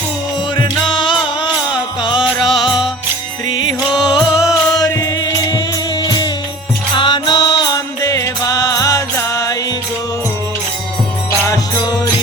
পূর্ণ কর শ্রী আনন্দে বাজাই গো বাসরি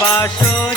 বাসর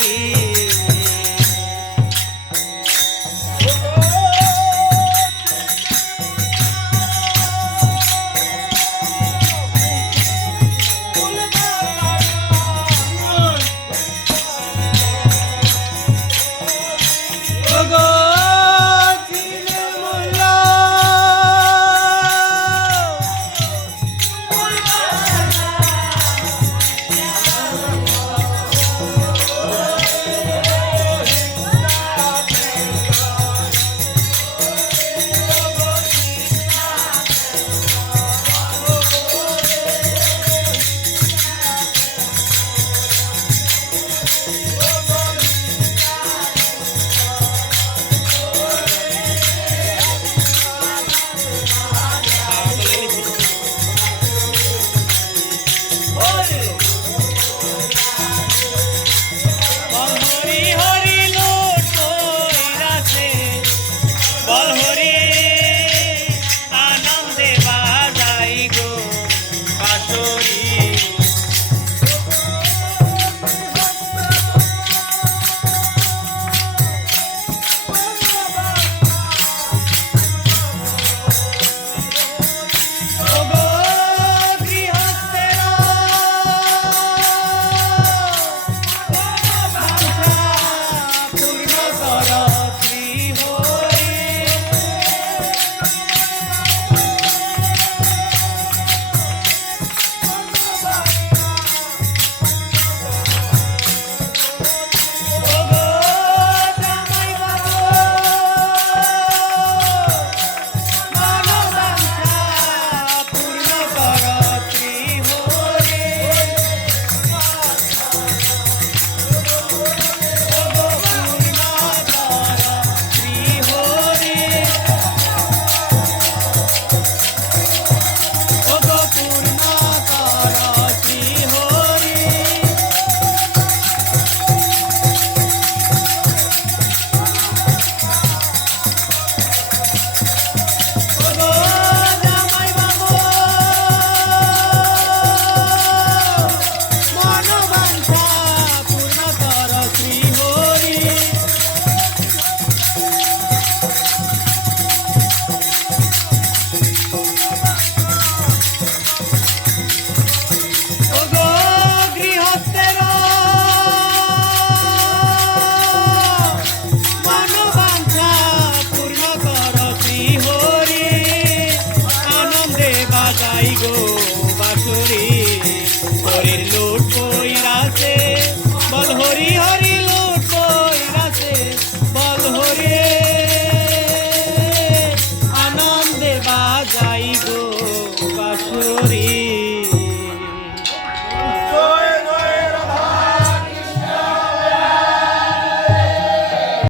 যাই গো।